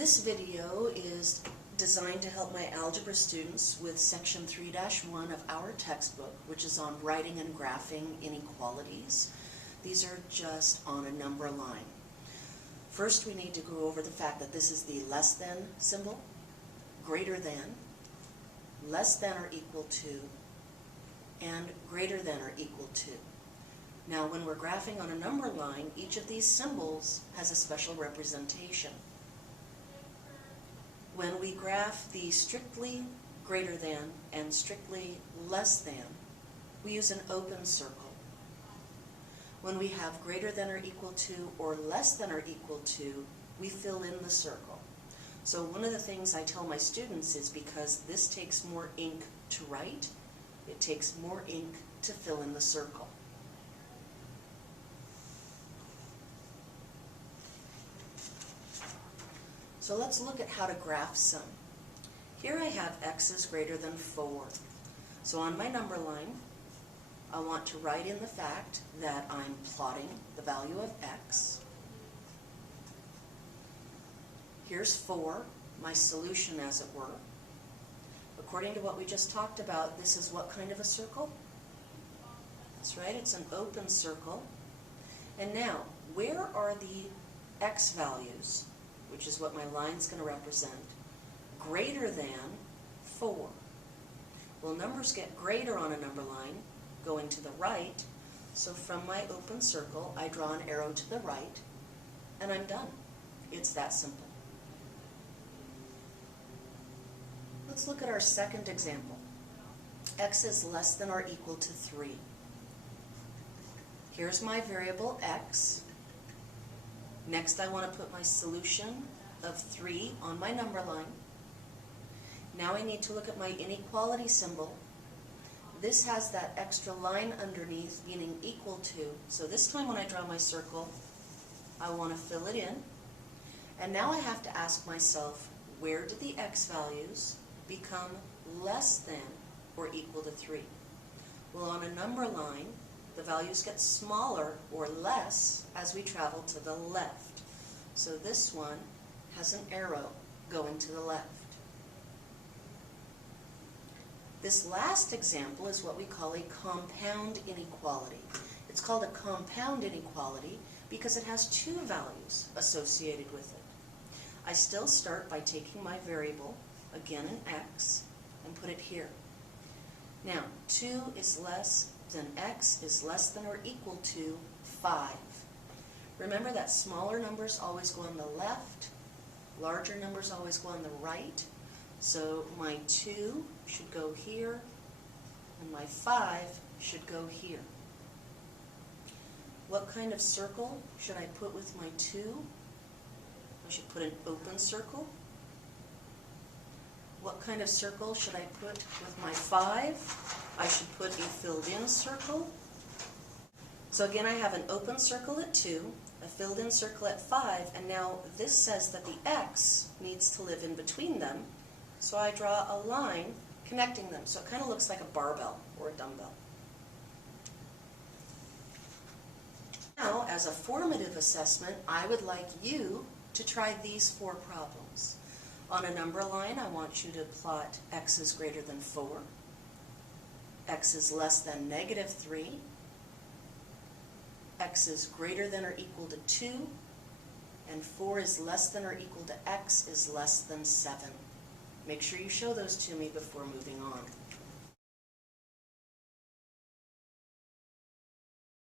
This video is designed to help my algebra students with section 3-1 of our textbook, which is on writing and graphing inequalities. These are just on a number line. First, we need to go over the fact that this is the less than symbol, greater than, less than or equal to, and greater than or equal to. Now, when we're graphing on a number line, each of these symbols has a special representation. When we graph the strictly greater than and strictly less than, we use an open circle. When we have greater than or equal to or less than or equal to, we fill in the circle. So one of the things I tell my students is because this takes more ink to write, it takes more ink to fill in the circle. So let's look at how to graph some. Here I have x is greater than 4. So on my number line, I want to write in the fact that I'm plotting the value of x. Here's 4, my solution as it were. According to what we just talked about, this is what kind of a circle? That's right, it's an open circle. And now, where are the x values, which is what my line's going to represent, greater than 4? Well, numbers get greater on a number line going to the right, so from my open circle, I draw an arrow to the right, and I'm done. It's that simple. Let's look at our second example. X is less than or equal to 3. Here's my variable x. Next, I want to put my solution of 3 on my number line. Now I need to look at my inequality symbol. This has that extra line underneath, meaning equal to. So this time when I draw my circle, I want to fill it in. And now I have to ask myself, where do the x values become less than or equal to 3? Well, on a number line, the values get smaller or less as we travel to the left. So this one has an arrow going to the left. This last example is what we call a compound inequality. It's called a compound inequality because it has two values associated with it. I still start by taking my variable, again an x, and put it here. Now, 2 is less than x is less than or equal to 5. Remember that smaller numbers always go on the left, larger numbers always go on the right. So my 2 should go here, and my 5 should go here. What kind of circle should I put with my 2? I should put an open circle. What kind of circle should I put with my 5? I should put a filled-in circle. So again, I have an open circle at 2, a filled-in circle at 5, and now this says that the x needs to live in between them. So I draw a line connecting them. So it kind of looks like a barbell or a dumbbell. Now, as a formative assessment, I would like you to try these 4 problems. On a number line, I want you to plot x is greater than 4, x is less than negative 3, x is greater than or equal to 2, and 4 is less than or equal to x is less than 7. Make sure you show those to me before moving on.